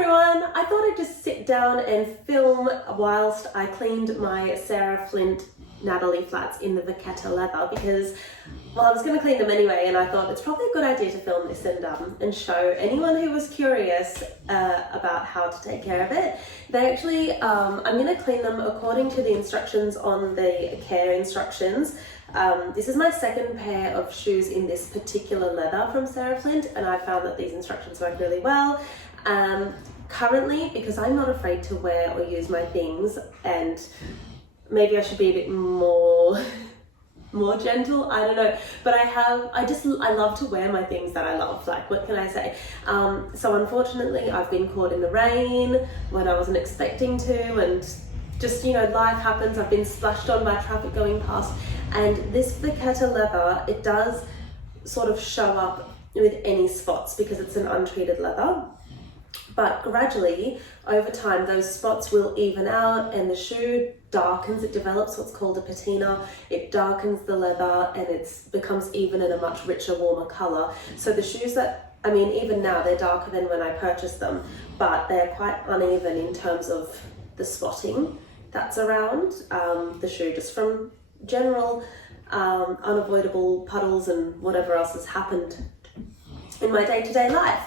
everyone! I thought I'd just sit down and film whilst I cleaned my Sarah Flint Natalie flats in the Vachetta leather because, well, I was going to clean them anyway, and I thought it's probably a good idea to film this and show anyone who was curious about how to take care of it. They actually, I'm going to clean them according to the instructions on the care instructions. This is my second pair of shoes in this particular leather from Sarah Flint, and I found that these instructions work really well. Currently, because I'm not afraid to wear or use my things, and maybe I should be a bit more gentle, I don't know, but I love to wear my things that I love, like, what can I say? So unfortunately I've been caught in the rain when I wasn't expecting to, and just, you know, life happens. I've been splashed on by traffic going past, and this Vachetta leather, it does sort of show up with any spots because it's an untreated leather. But gradually, over time, those spots will even out and the shoe darkens, it develops what's called a patina. It darkens the leather and it becomes even in a much richer, warmer color. So the shoes that, I mean, even now they're darker than when I purchased them, but they're quite uneven in terms of the spotting that's around the shoe, just from general unavoidable puddles and whatever else has happened in my day-to-day life.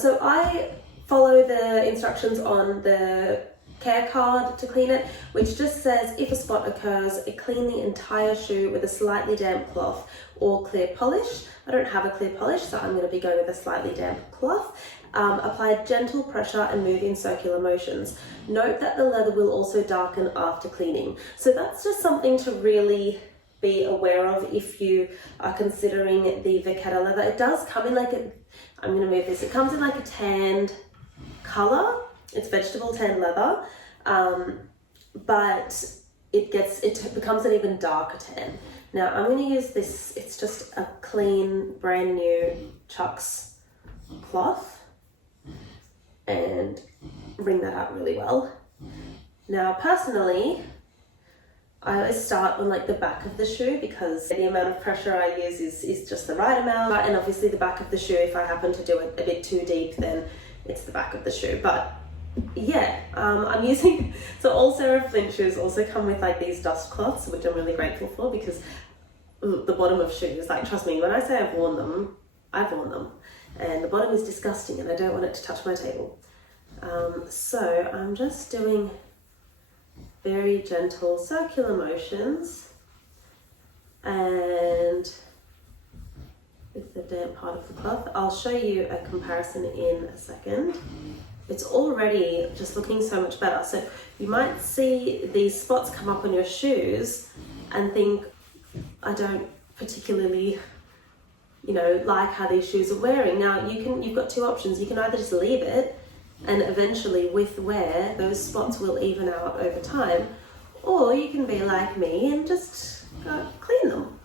So I follow the instructions on the care card to clean it, which just says if a spot occurs, clean the entire shoe with a slightly damp cloth or clear polish. I don't have a clear polish, so I'm going to be going with a slightly damp cloth. Apply gentle pressure and move in circular motions. Note that the leather will also darken after cleaning. So that's just something to really be aware of if you are considering the Vachetta leather. It does come in like I'm going to move this, it comes in like a tanned color. It's vegetable tan leather, but it becomes an even darker tan. Now I'm going to use this, it's just a clean, brand new Chucks cloth, and wring that out really well. Now personally, I always start on like the back of the shoe because the amount of pressure I use is just the right amount, and obviously the back of the shoe, if I happen to do it a bit too deep, then it's the back of the shoe. But yeah, I'm using, so all Sarah Flint shoes also come with like these dust cloths, which I'm really grateful for, because the bottom of shoes, like, trust me, when I say I've worn them, and the bottom is disgusting and I don't want it to touch my table. So I'm just doing very gentle circular motions, and with the damp part of the cloth. I'll show you a comparison in a second. It's already just looking so much better. So you might see these spots come up on your shoes and think, I don't particularly, you know, like how these shoes are wearing. Now you've got two options. You can either just leave it, and eventually with wear, those spots will even out over time. Or you can be like me and just clean them.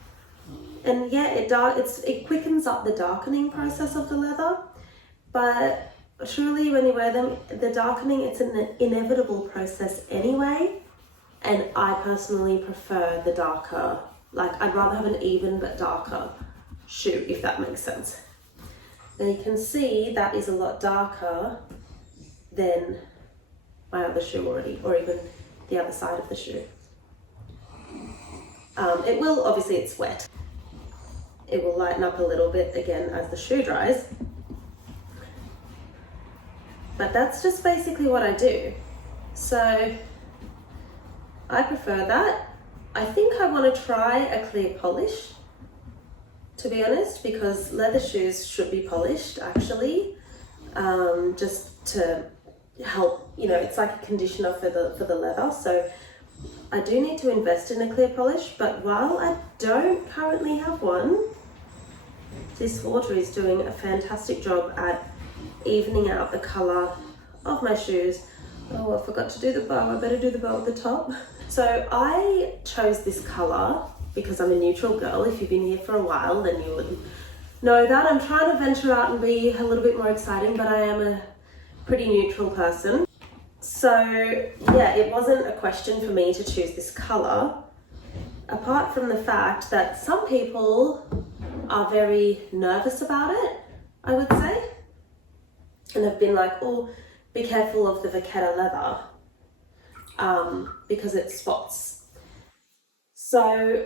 And yeah, it quickens up the darkening process of the leather, but truly when you wear them, the darkening, it's an inevitable process anyway. And I personally prefer the darker, like I'd rather have an even but darker shoe, if that makes sense. Now you can see that is a lot darker than my other shoe already, or even the other side of the shoe. It will, obviously it's wet. It will lighten up a little bit again as the shoe dries. But that's just basically what I do. So I prefer that. I think I want to try a clear polish, to be honest, because leather shoes should be polished actually, just to help, you know, it's like a conditioner for the leather. So I do need to invest in a clear polish, but while I don't currently have one, this water is doing a fantastic job at evening out the color of my shoes. Oh, I forgot to do the bow. I better do the bow at the top. So I chose this color because I'm a neutral girl. If you've been here for a while, then you would know that. I'm trying to venture out and be a little bit more exciting, but I am a pretty neutral person. So yeah, it wasn't a question for me to choose this color, apart from the fact that some people are very nervous about it, I would say, and have been like, oh, be careful of the Vachetta leather because it spots. So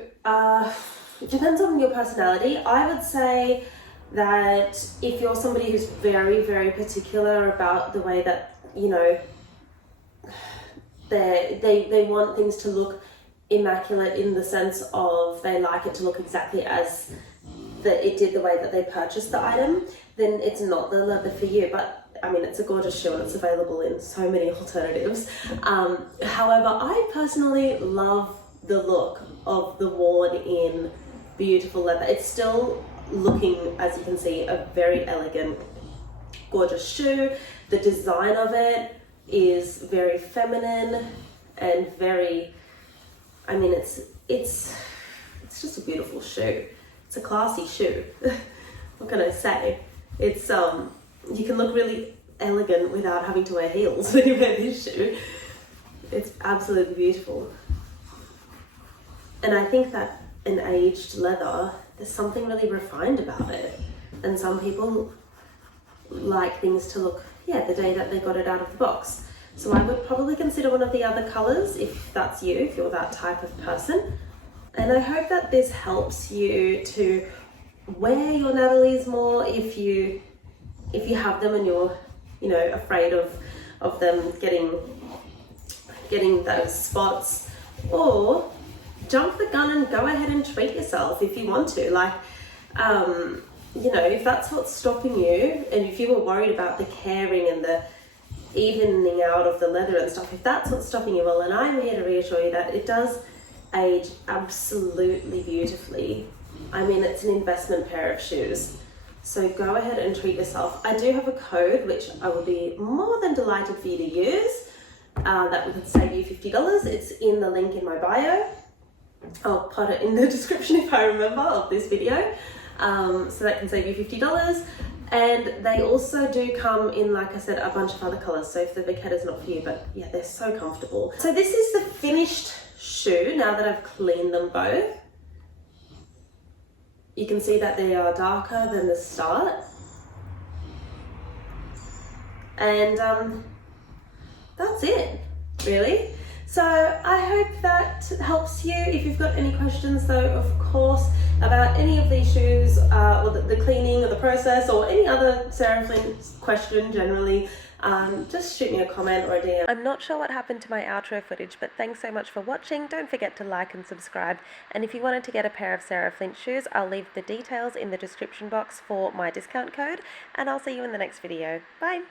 it depends on your personality. I would say that if you're somebody who's very, very particular about the way that, you know, they want things to look immaculate in the sense of they like it to look exactly as it did the way that they purchased the item, then it's not the leather for you. But I mean, it's a gorgeous shoe and it's available in so many alternatives. However, I personally love the look of the worn in beautiful leather. It's still looking, as you can see, a very elegant, gorgeous shoe. The design of it is very feminine and very, I mean, it's just a beautiful shoe. It's a classy shoe. What can I say? It's you can look really elegant without having to wear heels when you wear this shoe. It's absolutely beautiful. And I think that an aged leather, there's something really refined about it. And some people like things to look, yeah, the day that they got it out of the box. So I would probably consider one of the other colours if that's you, if you're that type of person. And I hope that this helps you to wear your Natalie's more if you have them and you're, you know, afraid of them getting those spots, or jump the gun and go ahead and treat yourself if you want to. Like, you know, if that's what's stopping you, and if you were worried about the caring and the evening out of the leather and stuff, if that's what's stopping you, well, then I'm here to reassure you that it does age absolutely beautifully. I mean, it's an investment pair of shoes. So go ahead and treat yourself. I do have a code, which I would be more than delighted for you to use, that would save you $50. It's in the link in my bio. I'll put it in the description if I remember of this video. So that can save you $50. And they also do come in, like I said, a bunch of other colours. So if the Vachetta's not for you, but yeah, they're so comfortable. So this is the finished shoe now that I've cleaned them both. You can see that they are darker than the start. And that's it, really. So I hope that helps you. If you've got any questions though, of course, about any of these shoes, or the cleaning or the process, or any other Sarah Flint question generally, just shoot me a comment or a DM. I'm not sure what happened to my outro footage, but thanks so much for watching. Don't forget to like and subscribe. And if you wanted to get a pair of Sarah Flint shoes, I'll leave the details in the description box for my discount code, and I'll see you in the next video. Bye!